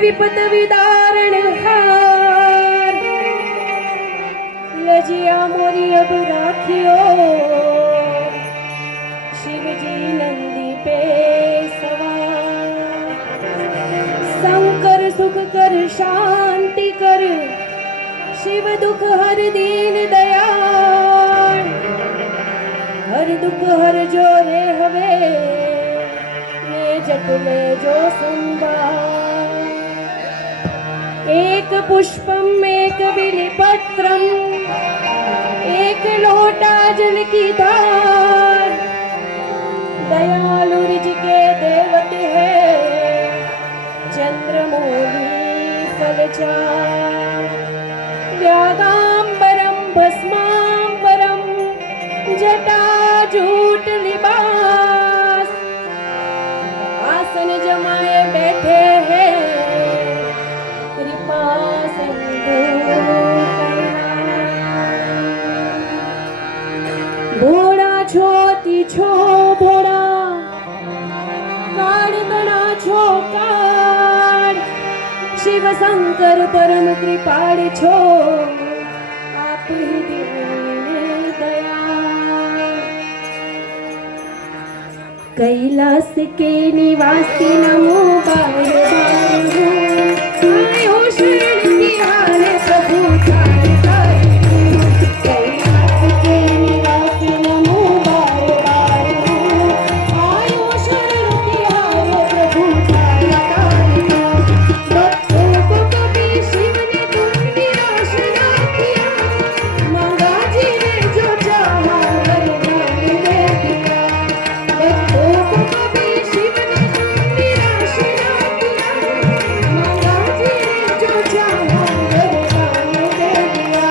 विपत विदारण हार, लजिया मोरी अब राखियो, शिवजी नंदी पे सवार। शंकर सुख कर शांति कर, शिव दुख हर दीन दयाल। हर दुख हर जो रे हवे, ने जप ले जो संभाल। एक पुष्पम एक बिल्वपत्रम, एक लोटा जल की धार। दयालु रिज के देवते है, चंद्रमौली फलचार। व्यागांबरम भस्मांबरम, जटाजूट लिबास। आसन जमाए बैठे हैं, कृपा सिंधु भोड़ा छोती छो भोड़ा, काड़ गणा छो काड़। शिव शंकर परम कृपाड़ छो, आप ही दीन दयाल। कैलाश के निवासी नमो बार बार हो, आयो शरण तिहारे प्रभु तार तार। कैलाश के निवासी नमो बार बार हो, आयो शरण तिहारे प्रभु तार तार। भक्तों को कभी शिव ने तुम निराश ना किया, मांगा जी ने जो चाहा वरदान दे दिया। भक्तों को कभी शिव ने तुम निराश ना किया, मांगा जी ने जो चाहा वरदान दे दिया।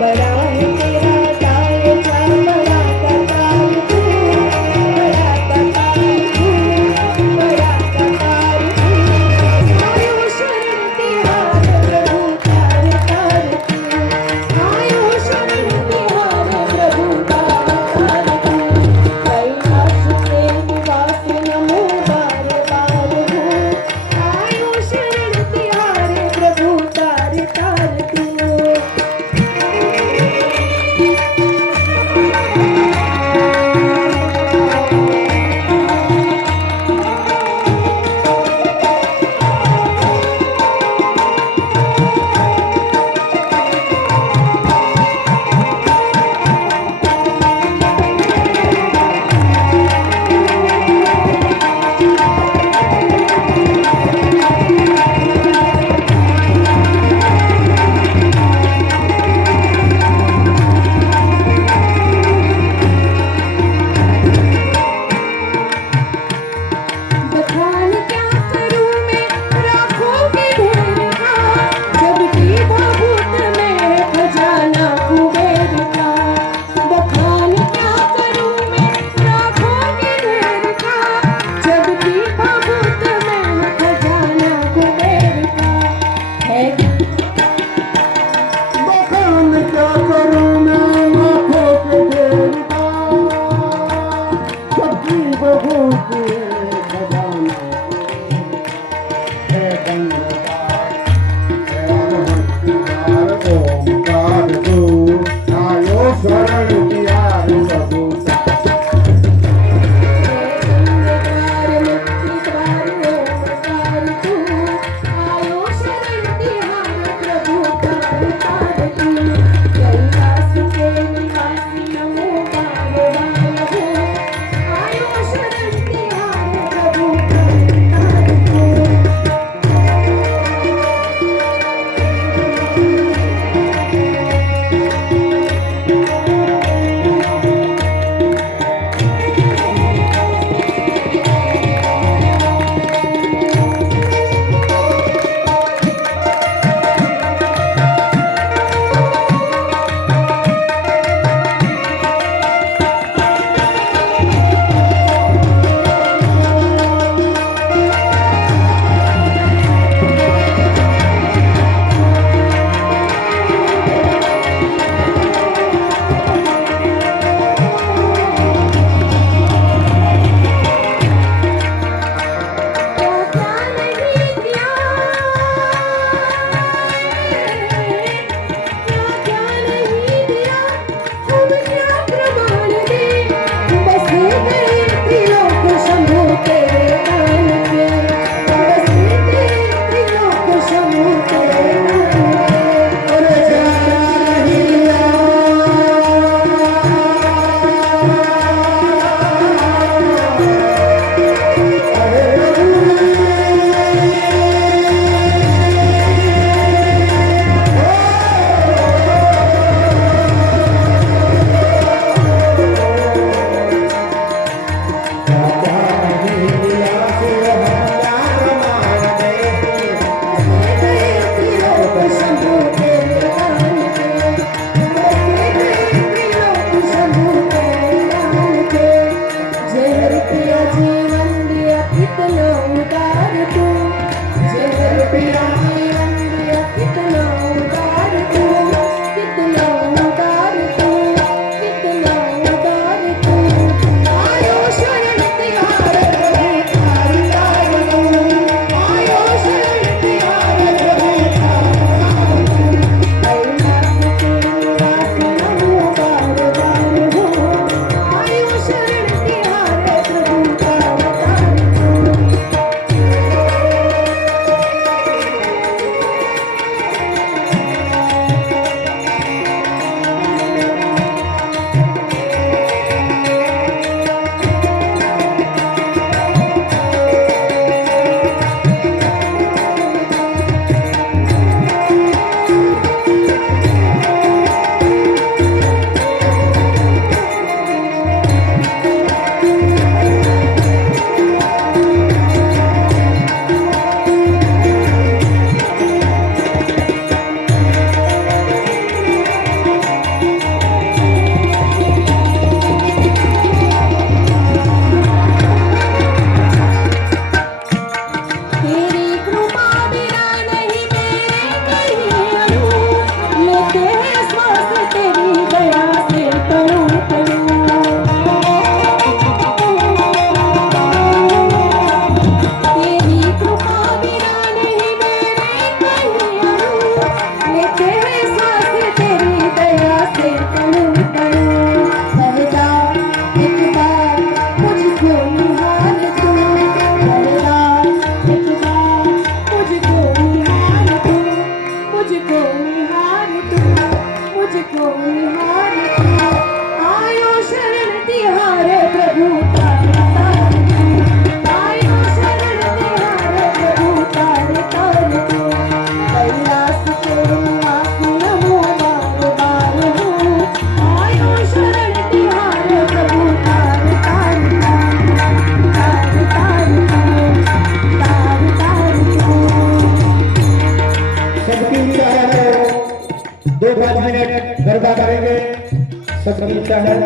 बड़ा है तेरा दाल चाल, बड़ा करतार तू, बड़ा करतार तू, बड़ा करतार तू। आयो शरण तिहारे प्रभु तार तार तू, आयो शरण तिहारे प्रभु तार तार तू। कैलाश के निवासी नमो बार बार हो, आयो शरण तिहारे प्रभु तार तार तू। बखान क्या करूं मैं राखों के ढेर का, जबकि बहुत में खजाना कुबेर का। बखान क्या करूं मैं राखों के ढेर का, जबकि बहुत में खजाना कुबेर का। है बखान क्या करूं मैं लाखों के ढेर का, सबकी बहुत खजाना है गंगाधार। है अनहत्यार ओंकार तू, आयो शरण तिहारे प्रभु तार। गंगाधार मुक्तिद्वार ओंकार तू, आयो शरण तिहारे प्रभु तार तार तू। कैलाश के निवासी नमो बार बार हो, आयो शरण तिहारे प्रभु तार तार तू। पिया कितना उदार तू, कितना उदार तू, कितना उदार तू। आयो शरण तिहार प्रभु तारी तार तू, आयो शरण तिहार प्रभु तारी तार तू। कैलाश के निवास नमो बार बार हो, आयो शरण तिहार प्रभु तारी तार तू। तेरी कृपा बिना नहीं मेरे कहीं अड़ू, लेते हैं श्वास तेरी दया से तड़ू तड़ू। तेरी कृपा बिना नहीं मेरे कहीं अड़ू, लेते हैं श्वास तेरी दया से तड़ू तड़ू। कहता एक बार मुझको निहार तू, कहता एक बार मुझको निहार तू, मुझको निहार तू, मुझको निहार तू। आयो शरण तिहार प्रभु तारे तार तू, आयो शरण तिहार प्रभु तारे तार तू। कैलाश के निवास नमो बार बार हो, आयो शरण तिहार प्रभु तारे तार तू, तारे तार तू, तारे तार तू। सबकी इच्छा है 2-5 मिनट गरबा करेंगे सबकी इच्छा है